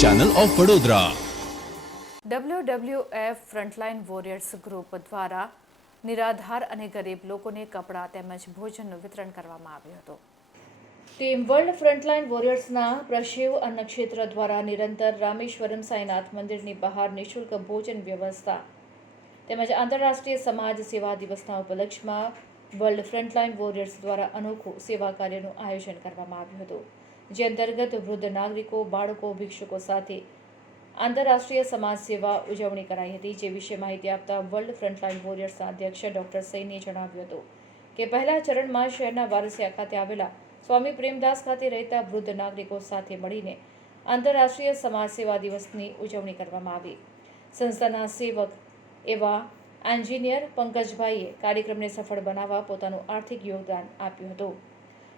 Channel of Vadodara. WWF frontline warriors group દ્વારા નિરાધાર અને ગરીબ લોકોને કપડાં તેમજ ભોજનનું વિતરણ કરવામાં આવ્યું હતું. ટીમ વર્લ્ડ ફ્રન્ટલાઇન વોરિયર્સના પ્રશિવ અન્ન ક્ષેત્ર દ્વારા નિરંતર રામેશ્વરમ સાંઈનાથ મંદિરની બહાર નિઃશુલ્ક ભોજન વ્યવસ્થા તેમજ આંતરરાષ્ટ્રીય સમાજ સેવા દિવસના ઉપલક્ષમાં વર્લ્ડ ફ્રન્ટલાઇન વોરિયર્સ દ્વારા અનોખું સેવા કાર્યનું આયોજન કરવામાં આવ્યું હતું, જે અંતર્ગત વૃદ્ધ નાગરિકો, બાળકો, ભિક્ષુકો સાથે આંતરરાષ્ટ્રીય સમાજ સેવા ઉજવણી કરાઈ હતી. જે વિશે માહિતી આપતા વર્લ્ડ ફ્રન્ટલાઇન વોરિયર્સના અધ્યક્ષ ડોક્ટર સૈનીએ જણાવ્યું હતું કે પહેલા ચરણમાં શહેરના વારસિયા ખાતે આવેલા સ્વામી પ્રેમદાસ ખાતે રહેતા વૃદ્ધ નાગરિકો સાથે મળીને આંતરરાષ્ટ્રીય સમાજ સેવા દિવસની ઉજવણી કરવામાં આવી. સંસ્થાના સેવક એવા એન્જિનિયર પંકજભાઈએ કાર્યક્રમને સફળ બનાવવા પોતાનું આર્થિક યોગદાન આપ્યું હતું.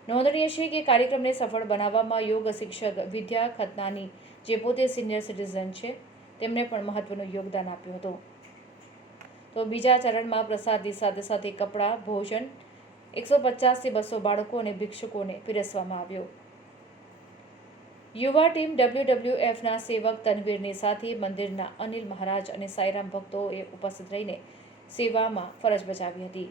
નોંધનીય છે કે કાર્યક્રમને સફળ બનાવવામાં યોગ શિક્ષક વિદ્યા ખતનાની, જે પોતે સિનિયર સિટીઝન છે, તેમણે પણ મહત્વનું યોગદાન આપ્યું હતું. તો બીજા ચરણમાં પ્રસાદની સાથે સાથે કપડાં, ભોજન 150 થી 200 બાળકો અને ભિક્ષુકોને પીરસવામાં આવ્યો. યુવા ટીમ WWFના સેવક તનવીરની સાથે મંદિરના અનિલ મહારાજ અને સાઈરામ ભક્તોએ ઉપસ્થિત રહીને સેવામાં ફરજ બજાવી હતી.